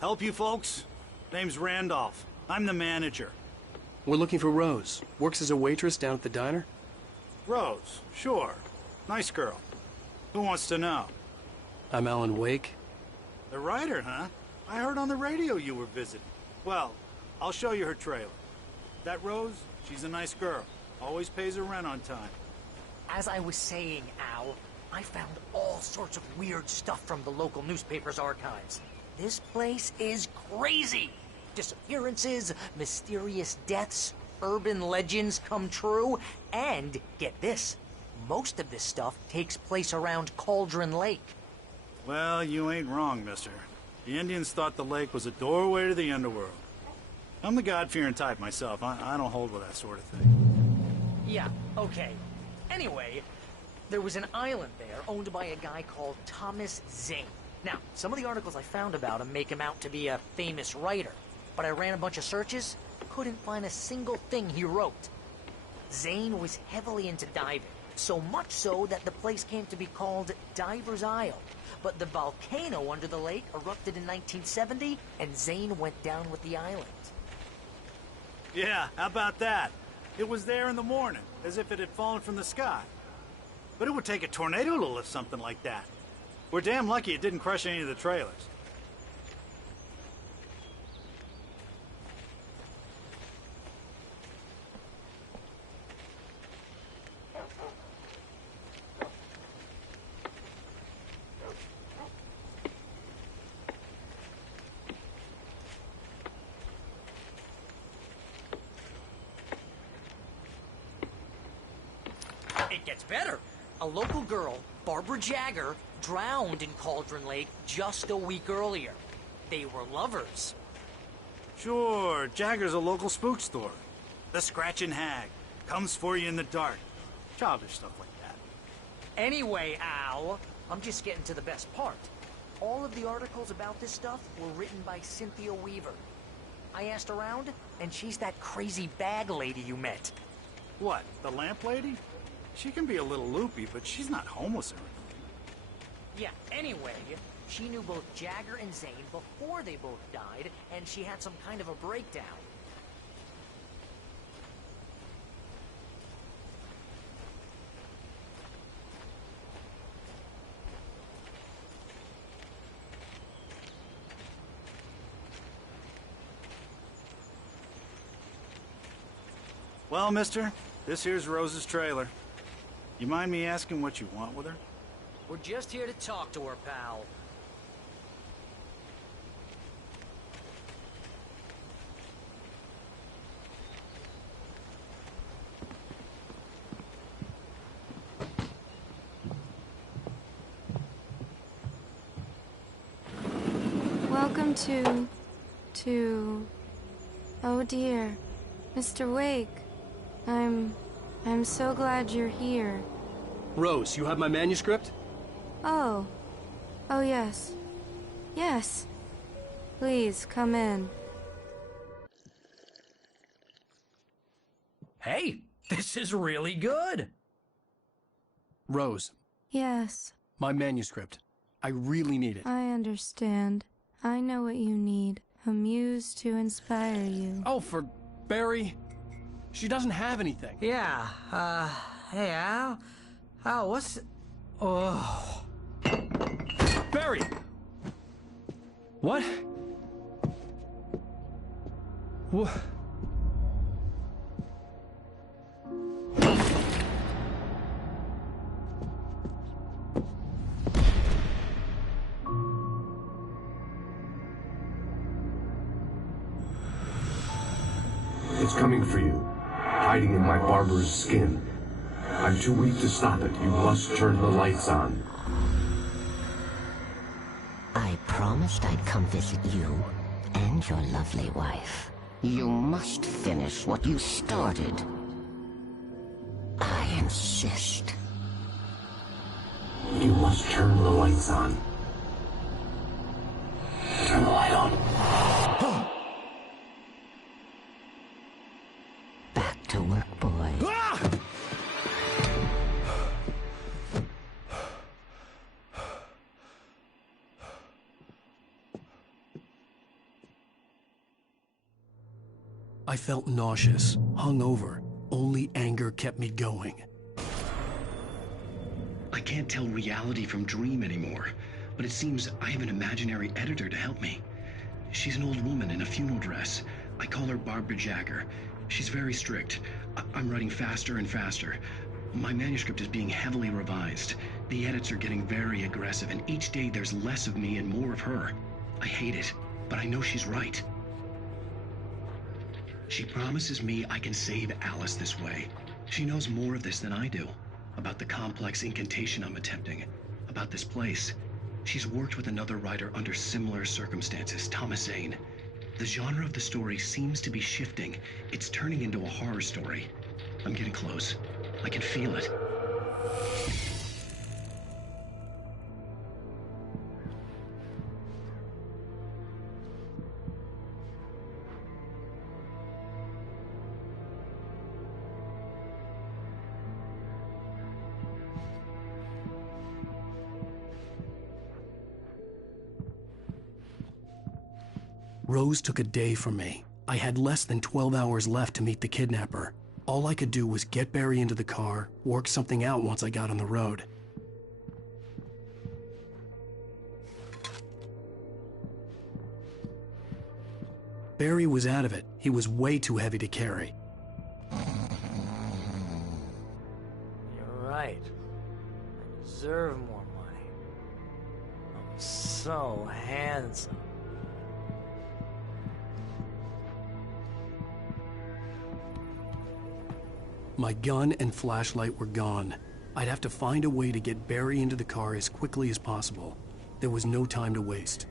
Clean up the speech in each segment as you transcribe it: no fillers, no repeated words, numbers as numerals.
Help you folks? Name's Randolph. I'm the manager. We're looking for Rose. Works as a waitress down at the diner? Rose, sure. Nice girl. Who wants to know? I'm Alan Wake. The writer, huh? I heard on the radio you were visiting. Well, I'll show you her trailer. That Rose, she's a nice girl. Always pays her rent on time. As I was saying, Al, I found all sorts of weird stuff from the local newspaper's archives. This place is crazy! Disappearances, mysterious deaths, urban legends come true, and, get this, most of this stuff takes place around Cauldron Lake. Well, you ain't wrong, mister. The Indians thought the lake was a doorway to the underworld. I'm the God-fearing type myself. I don't hold with that sort of thing. Yeah, okay. Anyway, there was an island there owned by a guy called Thomas Zane. Now, some of the articles I found about him make him out to be a famous writer, but I ran a bunch of searches, couldn't find a single thing he wrote. Zane was heavily into diving, so much so that the place came to be called Diver's Isle. But the volcano under the lake erupted in 1970, and Zane went down with the island. Yeah, how about that? It was there in the morning, as if it had fallen from the sky. But it would take a tornado to lift something like that. We're damn lucky it didn't crush any of the trailers. It gets better. A local girl, Barbara Jagger, drowned in Cauldron Lake just a week earlier. They were lovers. Sure, Jagger's a local spook store. The Scratching Hag. Comes for you in the dark. Childish stuff like that. Anyway, Al, I'm just getting to the best part. All of the articles about this stuff were written by Cynthia Weaver. I asked around, and she's that crazy bag lady you met. What, the lamp lady? She can be a little loopy, but she's not homeless or anything. Yeah, anyway, she knew both Jagger and Zane before they both died, and she had some kind of a breakdown. Well, mister, this here's Rose's trailer. You mind me asking what you want with her? We're just here to talk to her, pal. Welcome to... Oh dear, Mr. Wake. I'm so glad you're here. Rose, you have my manuscript? Oh. Oh, yes. Yes. Please, come in. Hey, this is really good. Rose, Yes, my manuscript. I really need it. I understand. I know what you need. A muse to inspire you. Oh, for Barry. She doesn't have anything. Yeah, hey, Al? Al, what's... Oh... Barry! What? What? It's coming for you, hiding in my barber's skin. I'm too weak to stop it. You must turn the lights on. I promised I'd come visit you and your lovely wife. You must finish what you started. I insist. You must turn the lights on. Turn the light on. Back to work, boy. I felt nauseous, hungover. Only anger kept me going. I can't tell reality from dream anymore, but it seems I have an imaginary editor to help me. She's an old woman in a funeral dress. I call her Barbara Jagger. She's very strict. I'm writing faster and faster. My manuscript is being heavily revised. The edits are getting very aggressive, and each day there's less of me and more of her. I hate it, but I know she's right. She promises me I can save Alice this way. She knows more of this than I do. About the complex incantation I'm attempting. About this place. She's worked with another writer under similar circumstances, Thomas Zane. The genre of the story seems to be shifting. It's turning into a horror story. I'm getting close. I can feel it. Rose took a day from me. I had less than 12 hours left to meet the kidnapper. All I could do was get Barry into the car, work something out once I got on the road. Barry was out of it. He was way too heavy to carry. You're right. I deserve more money. I'm so handsome. My gun and flashlight were gone. I'd have to find a way to get Barry into the car as quickly as possible. There was no time to waste.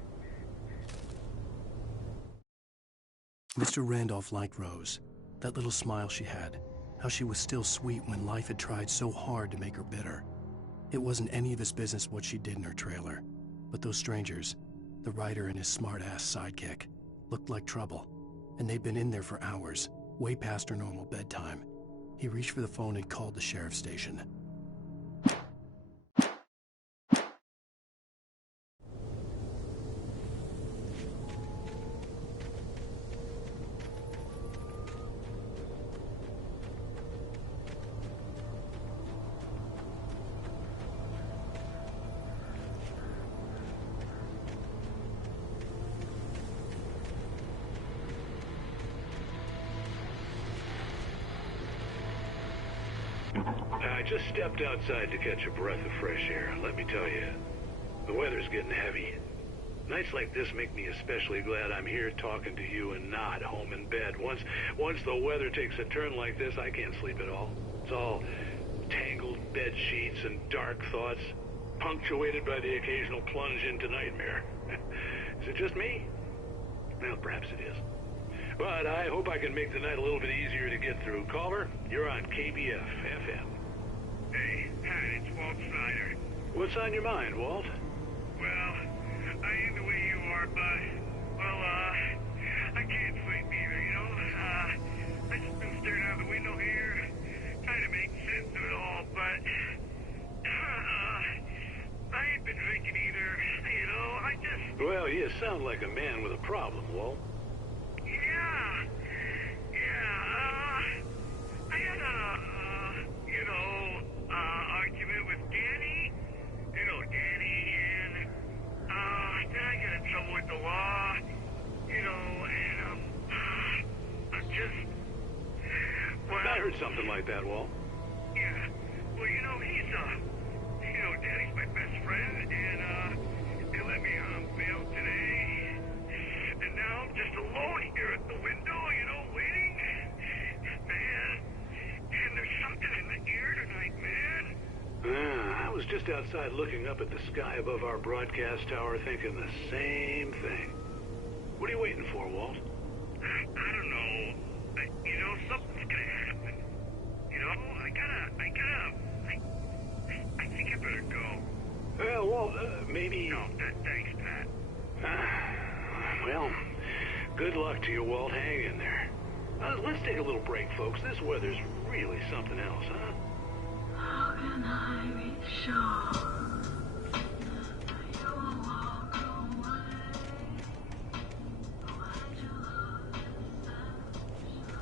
Mr. Randolph liked Rose. That little smile she had. How she was still sweet when life had tried so hard to make her bitter. It wasn't any of his business what she did in her trailer. But those strangers, the writer and his smart-ass sidekick, looked like trouble. And they'd been in there for hours, way past her normal bedtime. He reached for the phone and called the sheriff's station. I just stepped outside to catch a breath of fresh air. Let me tell you, the weather's getting heavy. Nights like this make me especially glad I'm here talking to you and not home in bed. Once the weather takes a turn like this, I can't sleep at all. It's all tangled bed sheets and dark thoughts, punctuated by the occasional plunge into nightmare. Is it just me? Well, perhaps it is. But I hope I can make the night a little bit easier to get through. Caller, you're on KBF FM. Hey, Pat, it's Walt Snyder. What's on your mind, Walt? Well, I ain't the way you are, but, well, I can't sleep either, you know? I just been staring out the window here, trying to make sense of it all, but, I ain't been drinking either, you know? I just... Well, you sound like a man with a problem, Walt. I had a, argument with Danny. You know, Danny, and, then I got in trouble with the law, you know, and, I'm just, well... I heard something like that, Walt. Yeah, well, you know, Danny's my best friend, and, they let me on bail today. And now I'm just alone here at the window, you know, waiting. Man, and there's something in the air tonight, man. I was just outside looking up at the sky above our broadcast tower thinking the same thing. What are you waiting for, Walt? I don't know. You know, something's gonna happen. You know, I think I better go. Well, Walt, maybe... No, thanks, Pat. Well, good luck to you, Walt. Hang in there. Let's take a little break, folks. This weather's really something else, huh? How can I be sure you will walk away? Why'd you love me that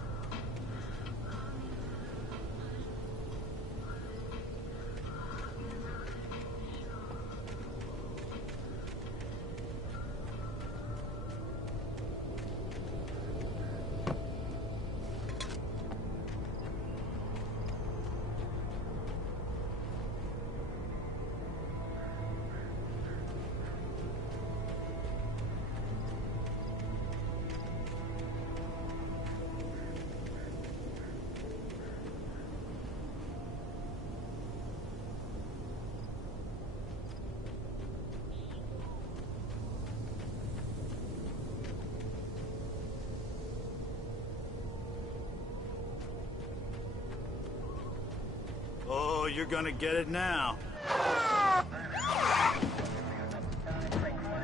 Oh, you're gonna get it now.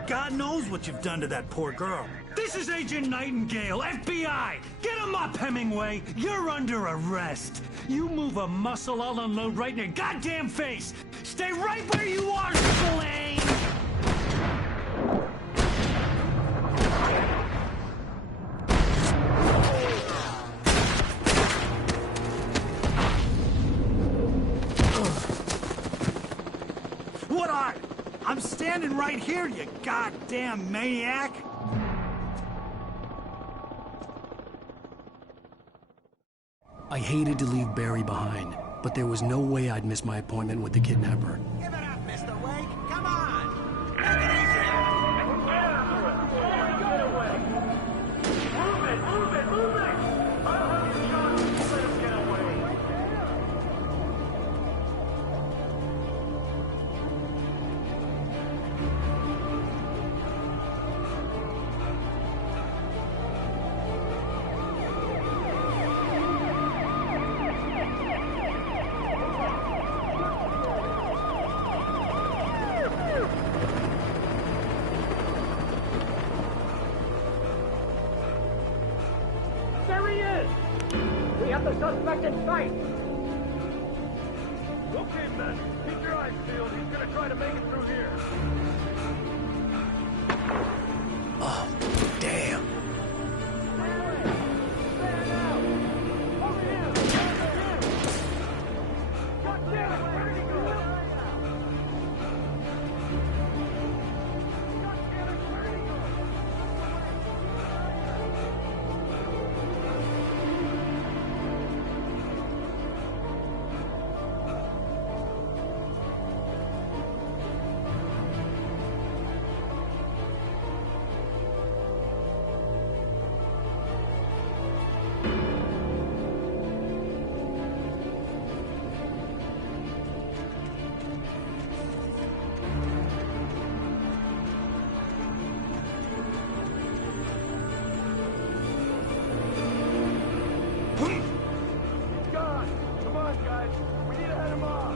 God knows what you've done to that poor girl. This is Agent Nightingale, FBI! Get him up, Hemingway! You're under arrest! You move a muscle, I'll unload right in your goddamn face! Stay right where you are, Slane! What are? I'm standing right here, you goddamn maniac! I hated to leave Barry behind, but there was no way I'd miss my appointment with the kidnapper. Give it up, Mr. Wake! Come on! Take it easy! Move it! Move it! Move it! I'll have you shot if you let him get away! There he is! We have the suspect in sight! Okay, men. Keep your eyes peeled. He's gonna try to make it through here. Oh, damn. God! Come on, guys. We need to head him off.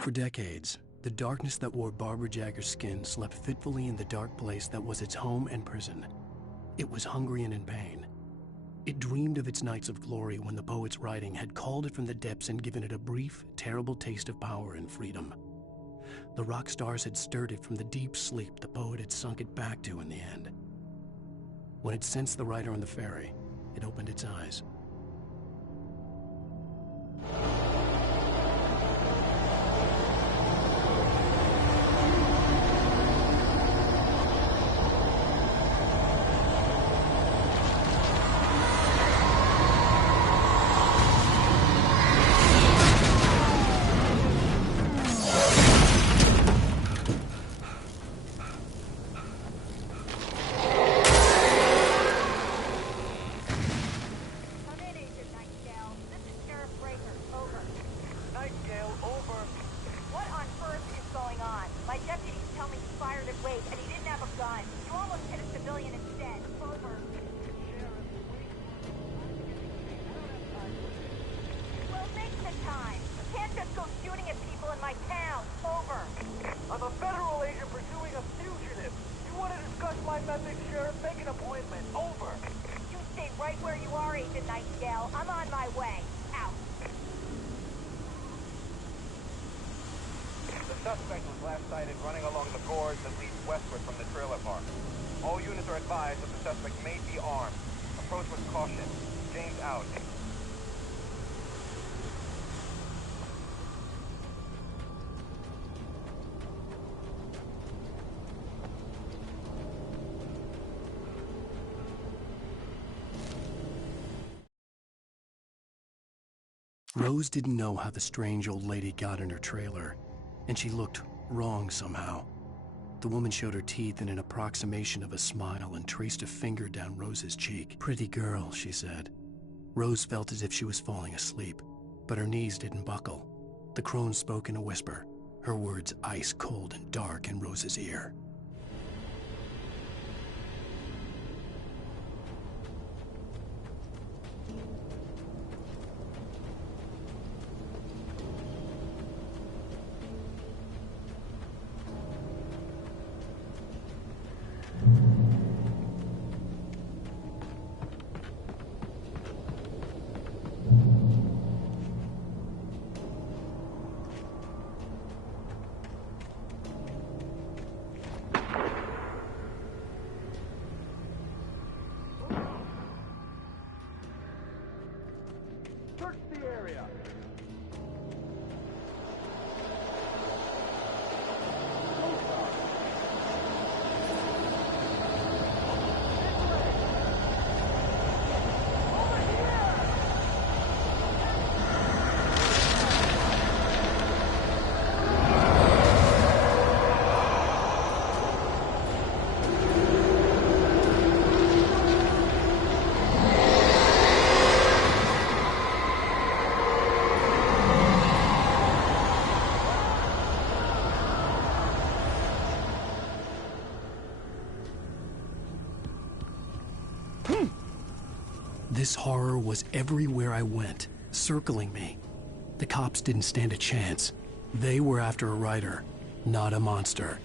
For decades, the darkness that wore Barbara Jagger's skin slept fitfully in the dark place that was its home and prison. It was hungry and in pain. It dreamed of its nights of glory when the poet's writing had called it from the depths and given it a brief, terrible taste of power and freedom. The rock stars had stirred it from the deep sleep the poet had sunk it back to in the end. When it sensed the rider on the ferry, it opened its eyes. I'm a federal agent pursuing a fugitive. You want to discuss my methods, Sheriff? Make an appointment. Over. You stay right where you are, Agent Nightingale. I'm on my way. Out. The suspect was last sighted running along the gorge that leads westward from the trailer park. All units are advised that the suspect may be armed. Approach with caution. James out. Rose didn't know how the strange old lady got in her trailer, and she looked wrong somehow. The woman showed her teeth in an approximation of a smile and traced a finger down Rose's cheek. "Pretty girl," she said. Rose felt as if she was falling asleep, but her knees didn't buckle. The crone spoke in a whisper, her words ice cold and dark in Rose's ear. Search the area. This horror was everywhere I went, circling me. The cops didn't stand a chance. They were after a writer, not a monster.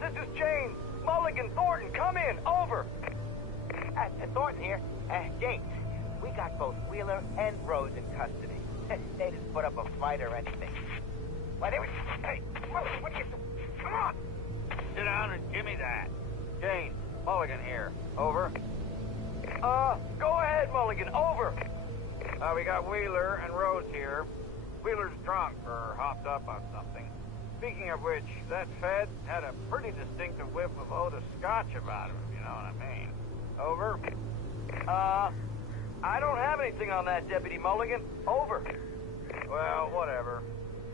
This is James. Mulligan, Thornton, come in. Over. Thornton here. James, we got both Wheeler and Rose in custody. They didn't put up a fight or anything. Why, they were... Hey, what are you... Come on! Sit down and give me that. James, Mulligan here. Over. Go ahead, Mulligan. Over. We got Wheeler and Rose here. Wheeler's drunk or hopped up on something. Speaking of which, that Fed had a pretty distinctive whiff of Otis Scotch about him, if you know what I mean. Over. I don't have anything on that, Deputy Mulligan. Over. Well, whatever.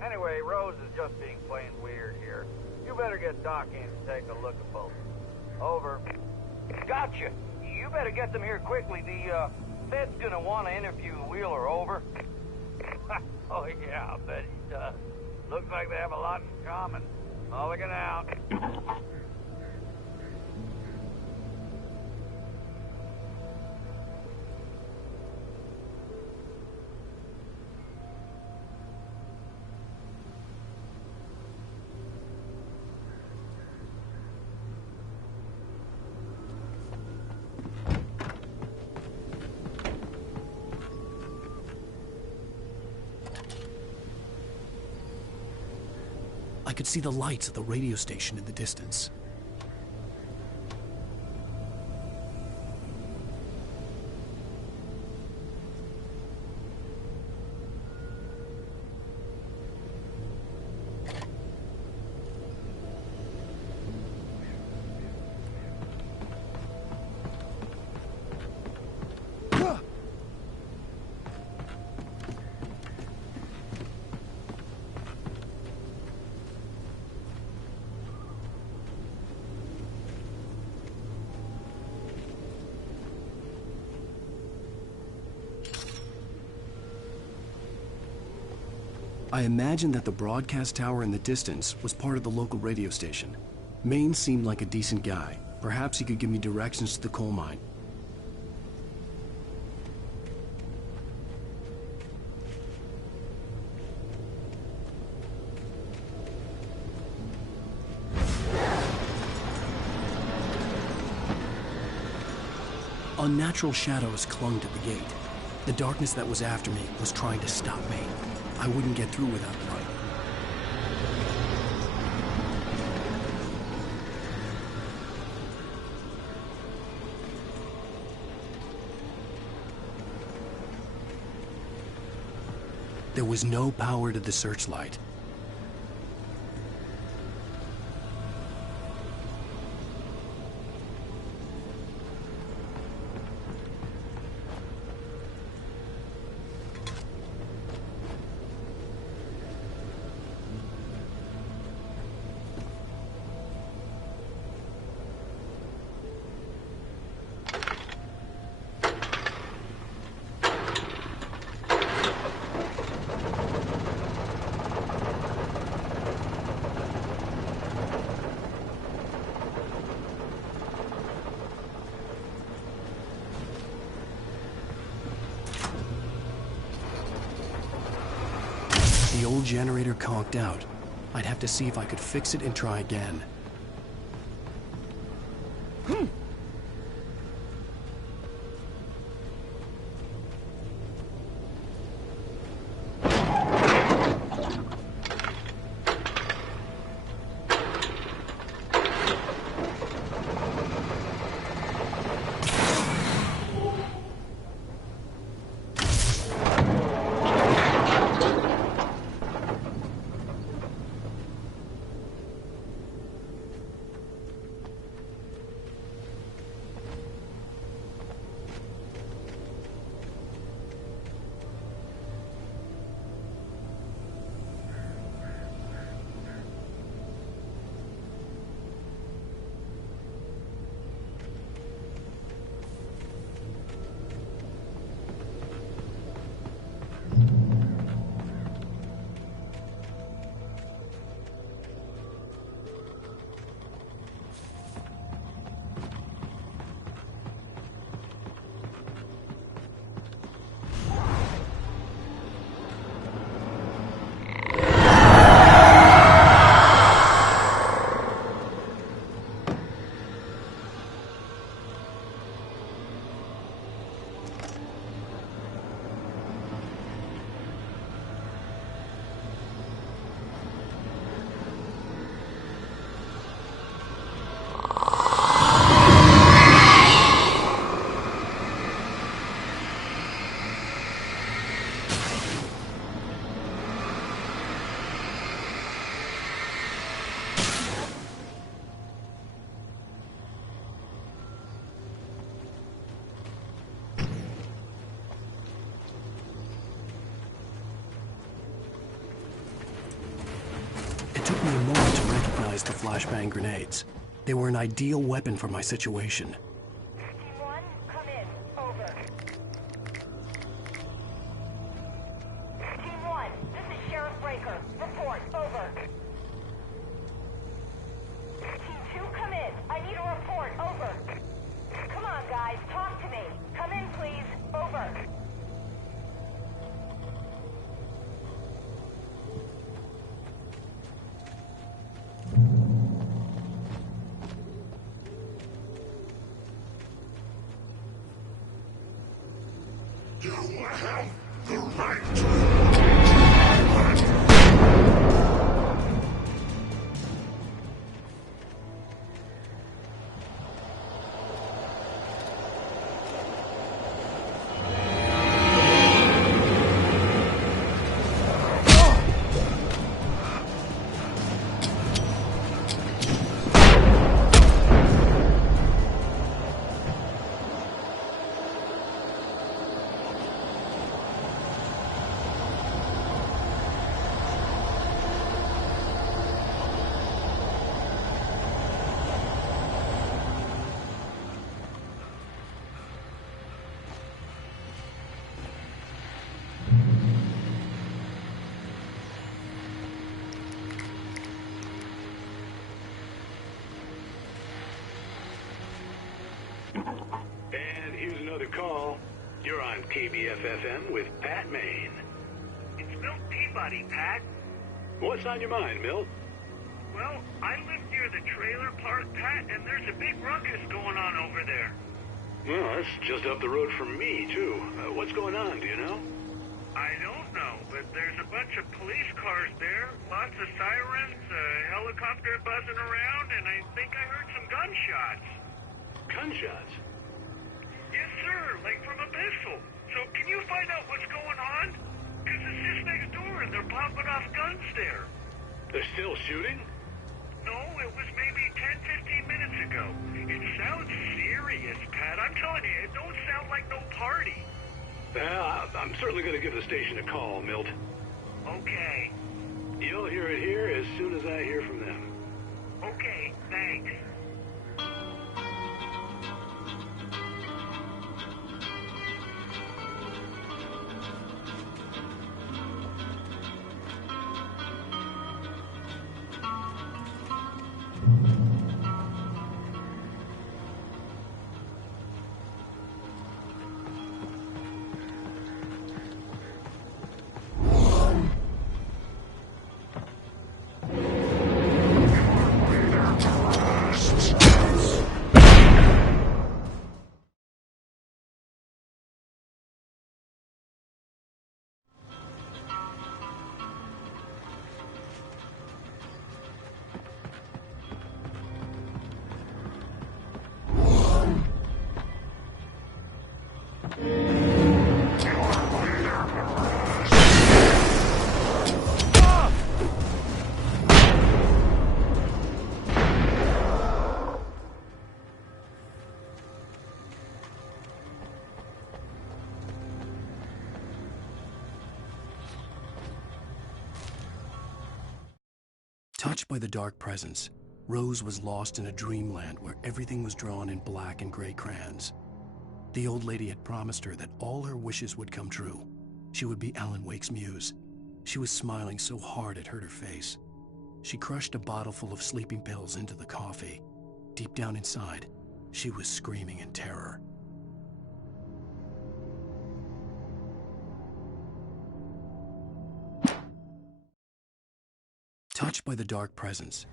Anyway, Rose is just being plain weird here. You better get Doc in to take a look at both. Over. Gotcha. You better get them here quickly. The, Fed's gonna want to interview Wheeler. Over. Oh, yeah, I'll bet he does. Looks like they have a lot in common. Mulligan out. I could see the lights of the radio station in the distance. I imagined that the broadcast tower in the distance was part of the local radio station. Maine seemed like a decent guy. Perhaps he could give me directions to the coal mine. Unnatural shadows clung to the gate. The darkness that was after me was trying to stop me. I wouldn't get through without the light. There was no power to the searchlight. The old generator conked out. I'd have to see if I could fix it and try again. It took me a moment to recognize the flashbang grenades. They were an ideal weapon for my situation. Team 1, come in. Over. Team 1, this is Sheriff Breaker. Report. Over. Team 2, come in. I need a report. Over. Come on, guys. Talk to me. Come in, please. Over. And here's another call. You're on KBF-FM with Pat Maine. It's Milt Peabody, Pat. What's on your mind, Milt? Well, I live near the trailer park, Pat, and there's a big ruckus going on over there. Well, that's just up the road from me, too. What's going on, do you know? I don't know, but there's a bunch of police cars there, lots of sirens, a helicopter buzzing around, and I think I heard some gunshots. Gunshots? Yes, sir, like from a pistol. So can you find out what's going on? Because it's just next door, and they're popping off guns there. They're still shooting? No, it was maybe 10, 15 minutes ago. It sounds serious, Pat. I'm telling you, it don't sound like no party. Well, I'm certainly going to give the station a call, Milt. Okay. You'll hear it here as soon as I hear from them. Okay, thanks. Touched by the dark presence, Rose was lost in a dreamland where everything was drawn in black and gray crayons. The old lady had promised her that all her wishes would come true. She would be Alan Wake's muse. She was smiling so hard it hurt her face. She crushed a bottle full of sleeping pills into the coffee. Deep down inside, she was screaming in terror. Touched by the dark presence,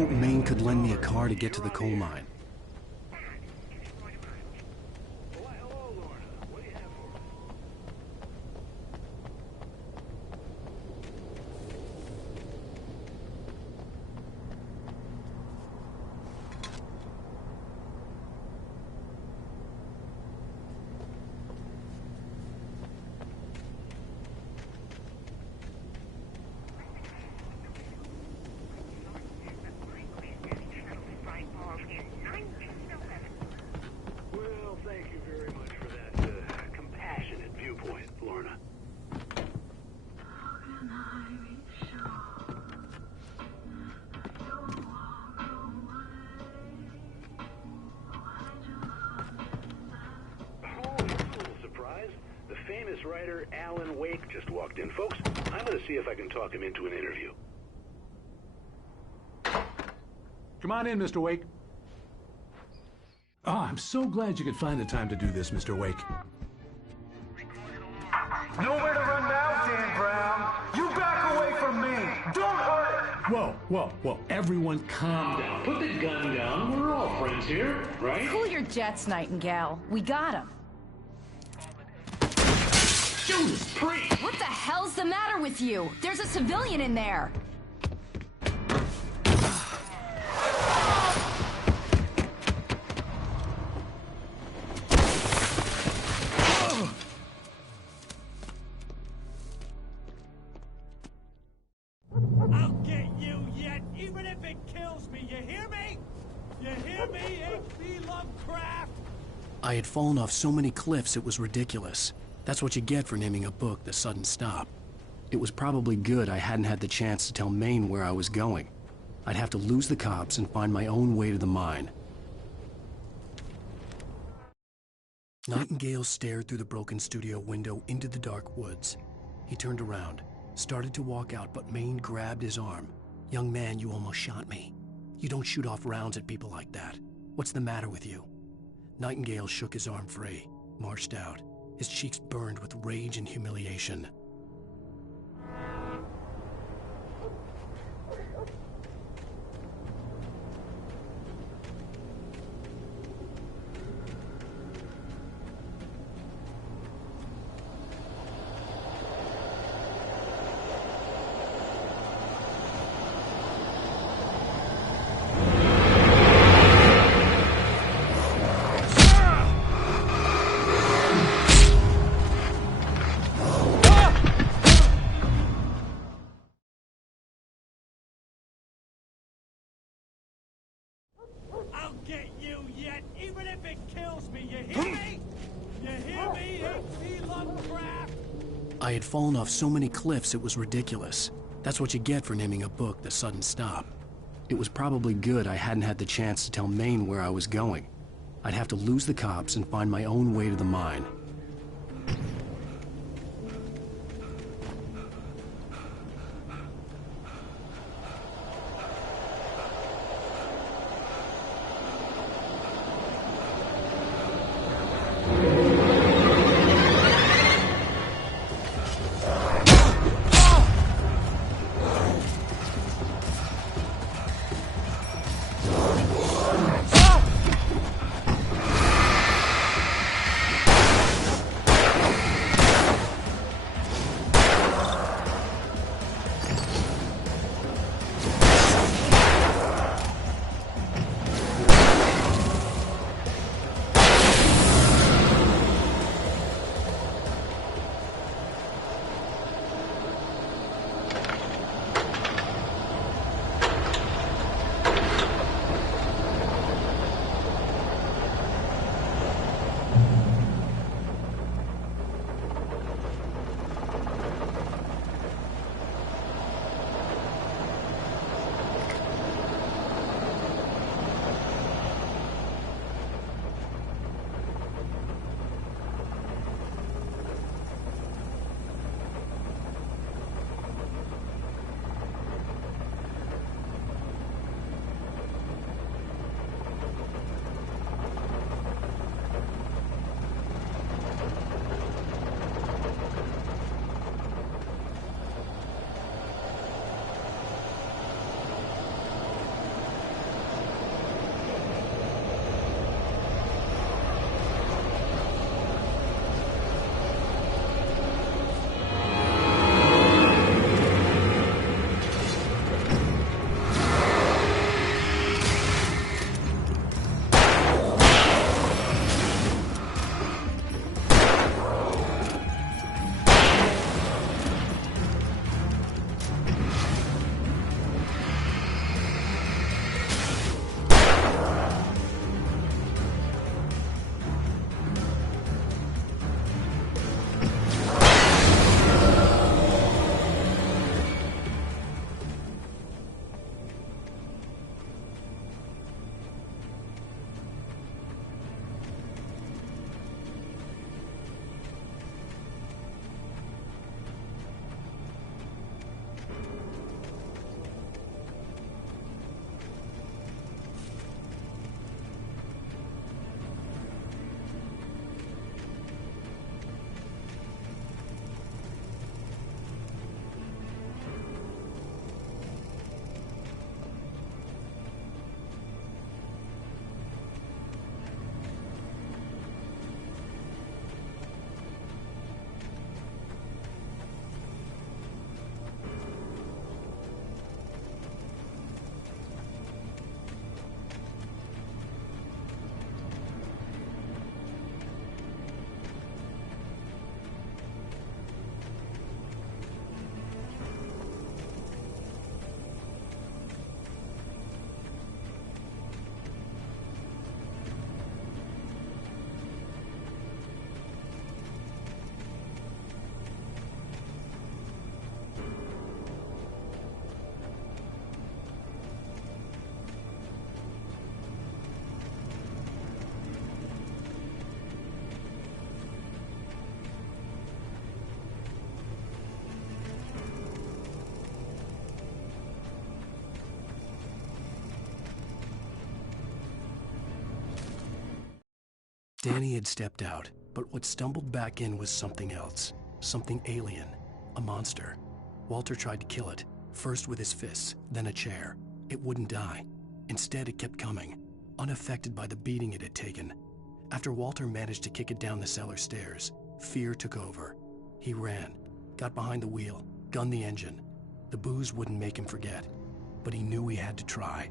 hoped Maine could lend me a car to get to the coal mine. Well, thank you very much for that compassionate viewpoint, Lorna. Oh, here's a little surprise. The famous writer Alan Wake just walked in. Folks, I'm going to see if I can talk him into an interview. Come on in, Mr. Wake. Oh, I'm so glad you could find the time to do this, Mr. Wake. Nowhere to run now, Dan Brown. You back away from me. Don't hurt. Whoa. Everyone calm down. Put the gun down. We're all friends here, right? Cool your jets, Nightingale. We got him. Judas Priest! What the hell's the matter with you? There's a civilian in there. I'll get you yet, even if it kills me. You hear me? You hear me, H.P. Lovecraft? I had fallen off so many cliffs it was ridiculous. That's what you get for naming a book The Sudden Stop. It was probably good I hadn't had the chance to tell Maine where I was going. I'd have to lose the cops and find my own way to the mine. Nightingale stared through the broken studio window into the dark woods. He turned around, started to walk out, but Maine grabbed his arm. "Young man, you almost shot me. You don't shoot off rounds at people like that. What's the matter with you?" Nightingale shook his arm free, marched out. His cheeks burned with rage and humiliation. I'll get you yet, even if it kills me. You hear me? You hear me, H.P. Lovecraft? I had fallen off so many cliffs it was ridiculous. That's what you get for naming a book The Sudden Stop. It was probably good I hadn't had the chance to tell Maine where I was going. I'd have to lose the cops and find my own way to the mine. Danny had stepped out, but what stumbled back in was something else. Something alien. A monster. Walter tried to kill it, first with his fists, then a chair. It wouldn't die. Instead, it kept coming, unaffected by the beating it had taken. After Walter managed to kick it down the cellar stairs, fear took over. He ran, got behind the wheel, gunned the engine. The booze wouldn't make him forget, but he knew he had to try.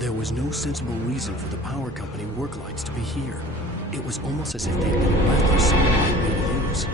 There was no sensible reason for the power company work lights to be here. It was almost as if they'd been left for someone like me to use.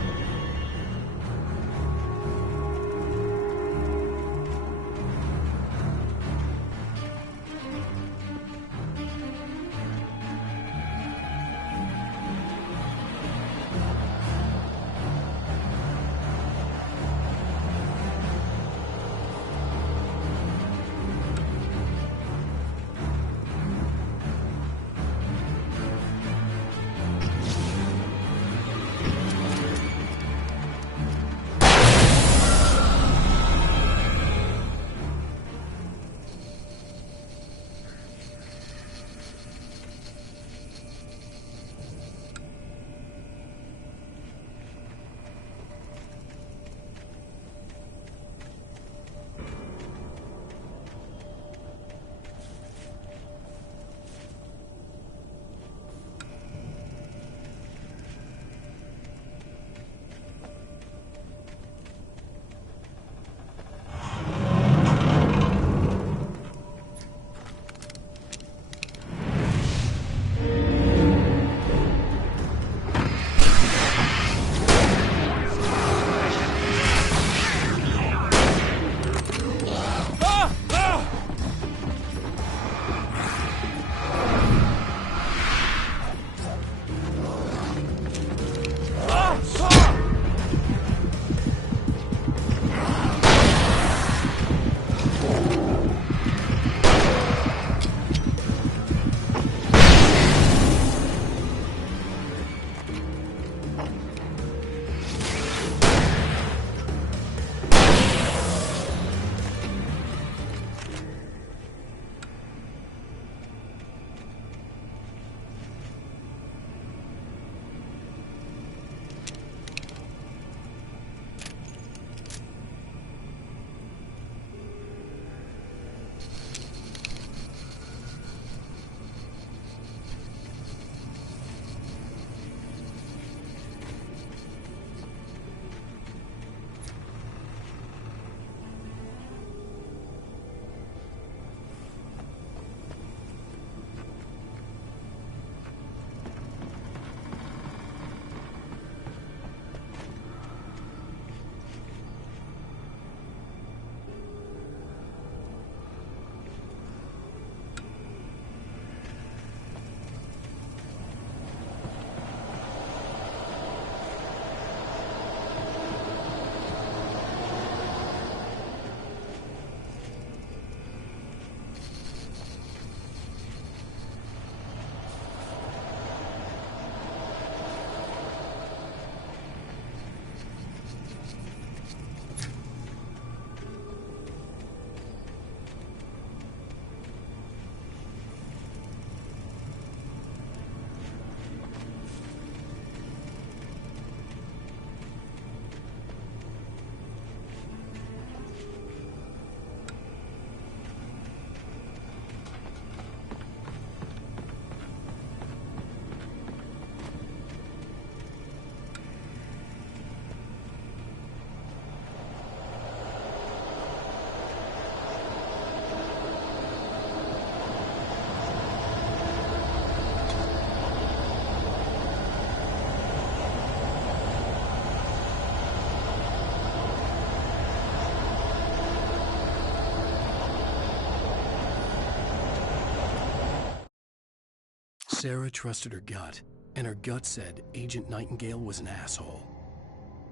Sarah trusted her gut, and her gut said Agent Nightingale was an asshole.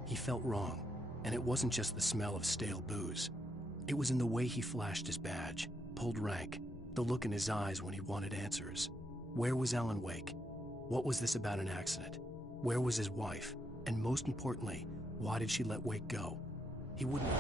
He felt wrong, and it wasn't just the smell of stale booze. It was in the way he flashed his badge, pulled rank, the look in his eyes when he wanted answers. Where was Alan Wake? What was this about an accident? Where was his wife? And most importantly, why did she let Wake go? He wouldn't...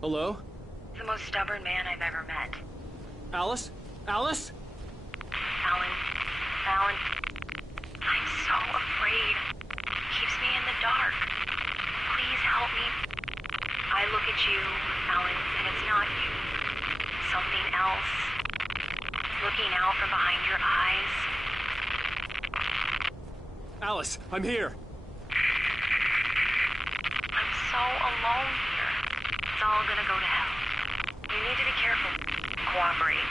Hello? The most stubborn man I've ever met. Alice? Alice? Alan. I'm so afraid. Keeps me in the dark. Alice, I'm here. I'm so alone here. It's all gonna go to hell. You need to be careful. Cooperate.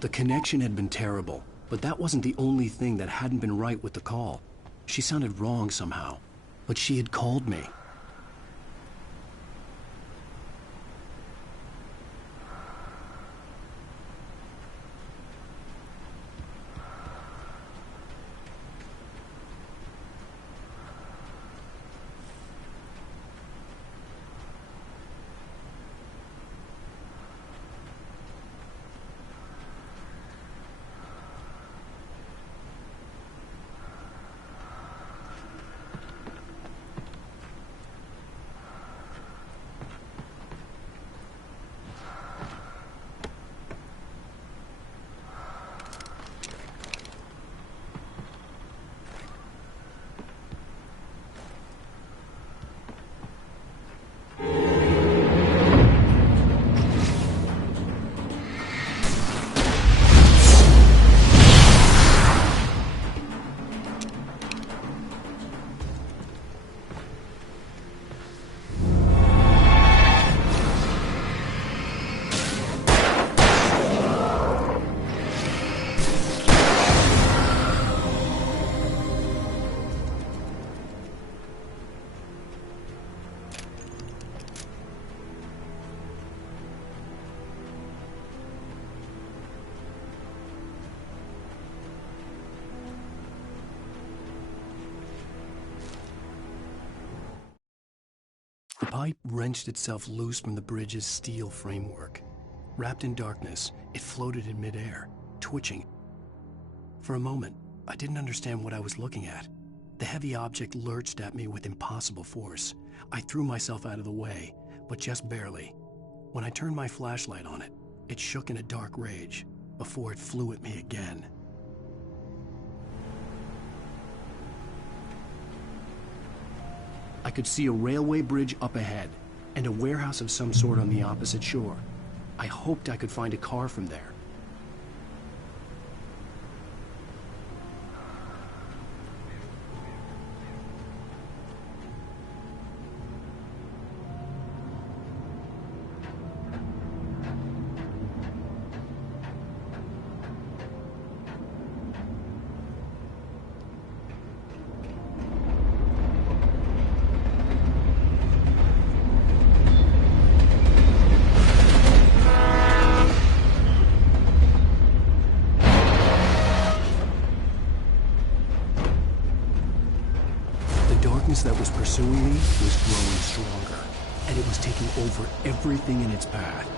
The connection had been terrible, but that wasn't the only thing that hadn't been right with the call. She sounded wrong somehow, but she had called me. The pipe wrenched itself loose from the bridge's steel framework. Wrapped in darkness, it floated in midair, twitching. For a moment, I didn't understand what I was looking at. The heavy object lurched at me with impossible force. I threw myself out of the way, but just barely. When I turned my flashlight on it, it shook in a dark rage before it flew at me again. I could see a railway bridge up ahead, and a warehouse of some sort on the opposite shore. I hoped I could find a car from there. That was pursuing me was growing stronger, and it was taking over everything in its path.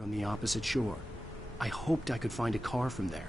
On the opposite shore. I hoped I could find a car from there.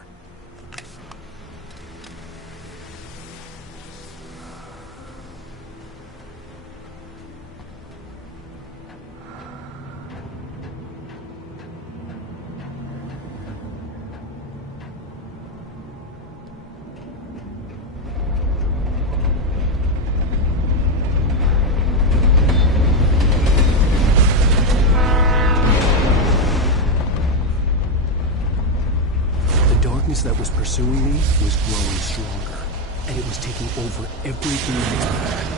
That was pursuing me was growing stronger, and it was taking over everything in its path.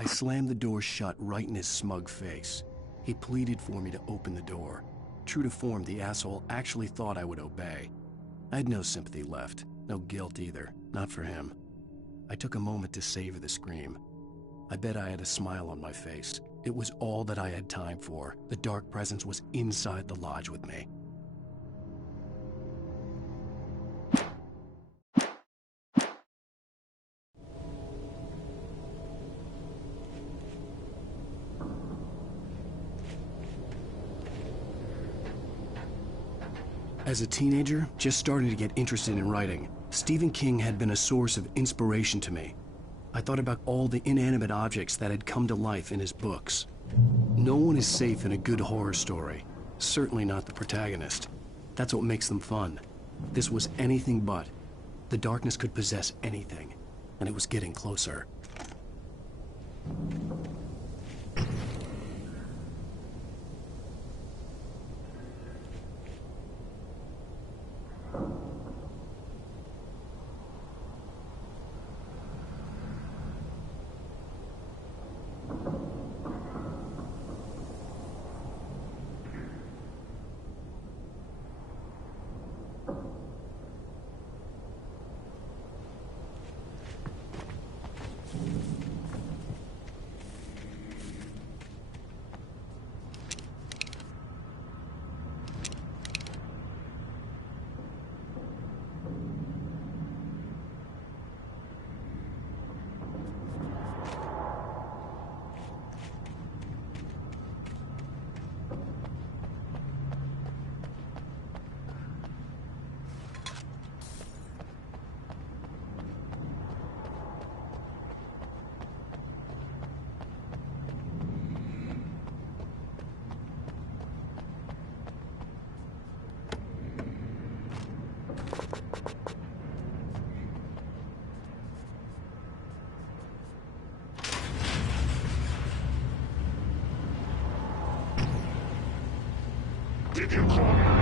I slammed the door shut right in his smug face. He pleaded for me to open the door. True to form, the asshole actually thought I would obey. I had no sympathy left, no guilt either, not for him. I took a moment to savor the scream. I bet I had a smile on my face. It was all that I had time for. The dark presence was inside the lodge with me. As a teenager, just starting to get interested in writing, Stephen King had been a source of inspiration to me. I thought about all the inanimate objects that had come to life in his books. No one is safe in a good horror story. Certainly not the protagonist. That's what makes them fun. This was anything but. The darkness could possess anything, and it was getting closer. Did you call me?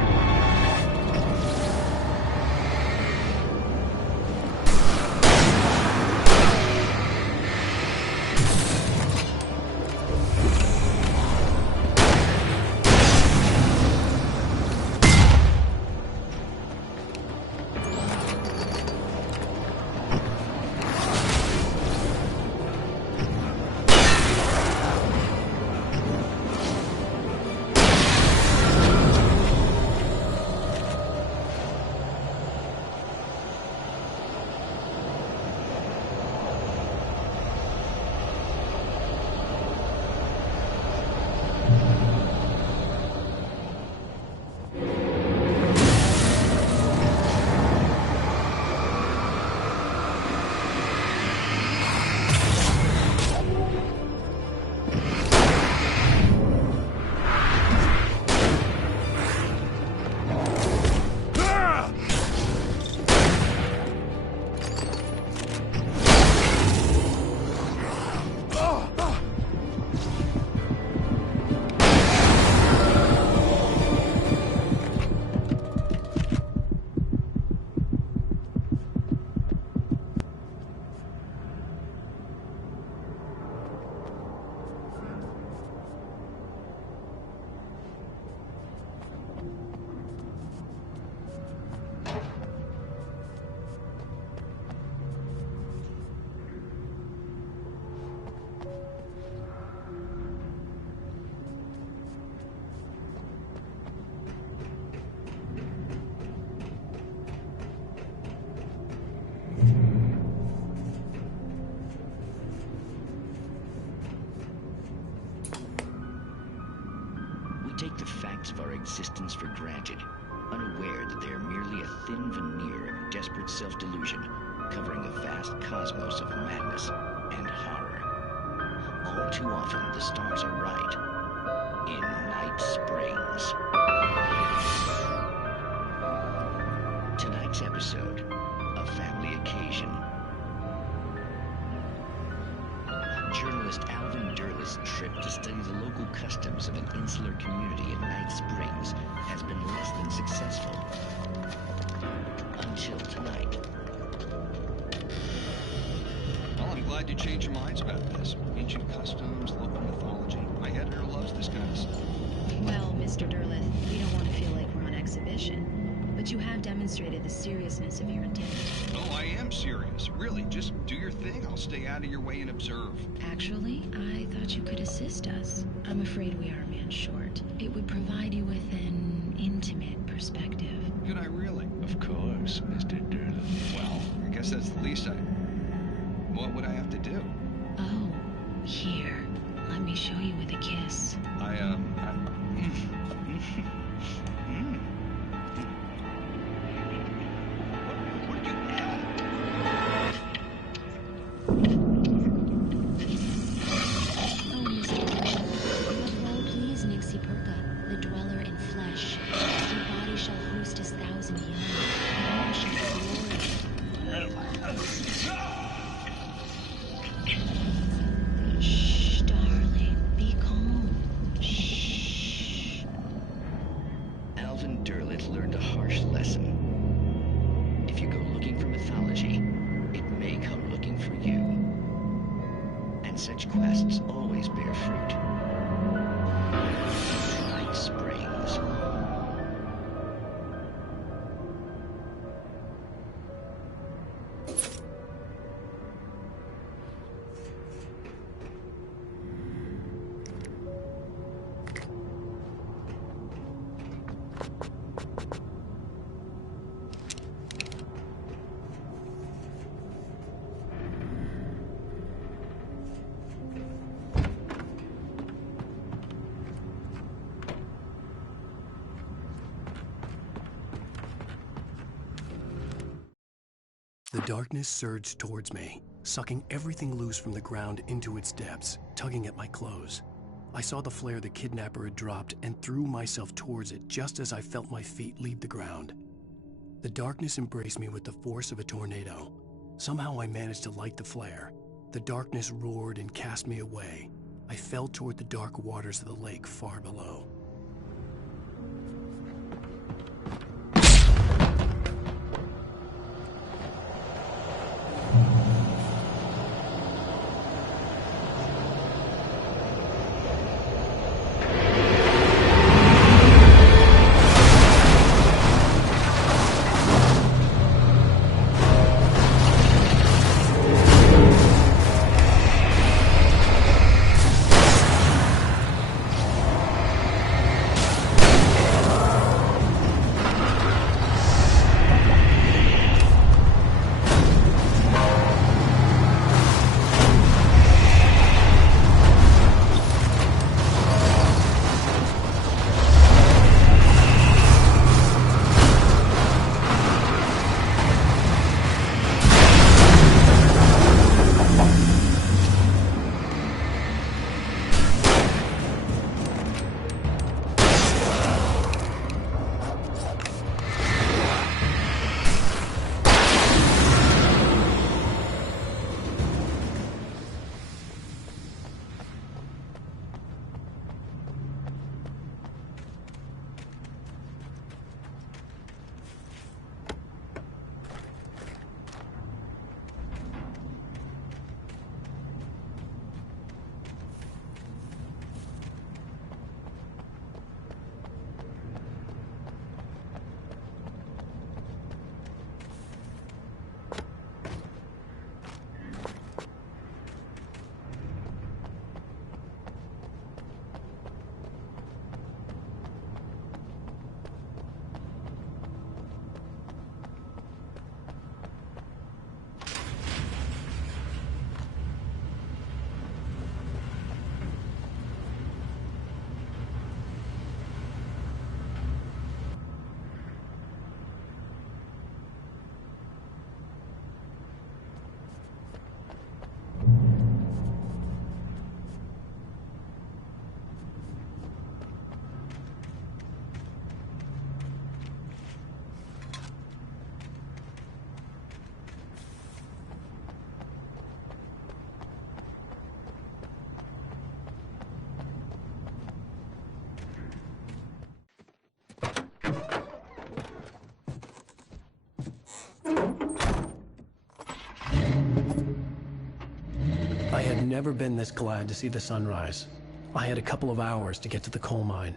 take the facts of our existence for granted, unaware that they are merely a thin veneer of desperate self-delusion, covering a vast cosmos of madness and horror. All too often, the stars are right. In Night Springs. Tonight's episode, a family occasion. Journalist Alvin Durl's trip to study the local customs of an insular community in Night Springs has been less than successful. Until tonight. Well, I'm glad you changed your minds about this. ancient customs, local mythology. My editor loves this kind of stuff. Well, Mr. Derleth, we don't want to feel like we're on exhibition, but you have demonstrated the seriousness of your intent. Oh, I am serious. Really, just do your thing. I'll stay out of your way and observe. Actually, I thought you could assist us. I'm afraid we are a man short. It would provide you with an intimate perspective. Could I really? Of course, Mr. Derleth. Well, I guess that's the least I... What would I have to do? Oh, here. Let me show you with a kiss. Shh, darling. Be calm. Shh. Alvin Derleth learned a harsh lesson. If you go looking for mythology, it may come looking for you. And such quests always bear fruit. Like springs. The darkness surged towards me, sucking everything loose from the ground into its depths, tugging at my clothes. I saw the flare the kidnapper had dropped and threw myself towards it just as I felt my feet leave the ground. The darkness embraced me with the force of a tornado. Somehow I managed to light the flare. The darkness roared and cast me away. I fell toward the dark waters of the lake far below. I had never been this glad to see the sunrise. I had a couple of hours to get to the coal mine.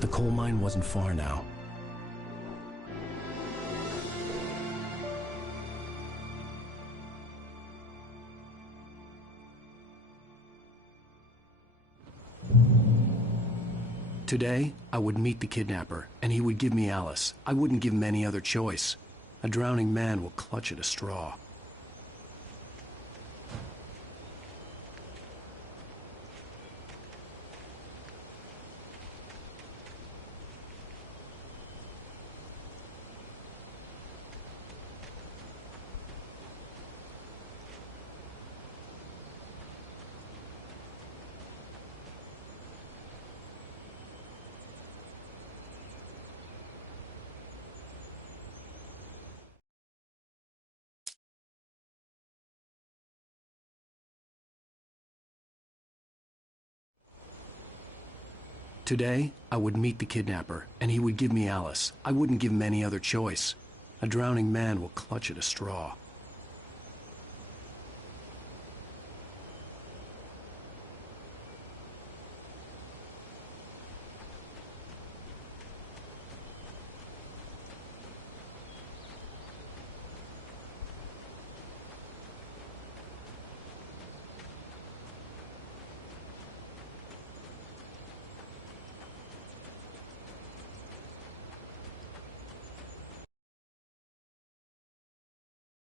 The coal mine wasn't far now. Today, I would meet the kidnapper, and he would give me Alice. I wouldn't give him any other choice. A drowning man will clutch at a straw. Today, I would meet the kidnapper, and he would give me Alice. I wouldn't give him any other choice. A drowning man will clutch at a straw.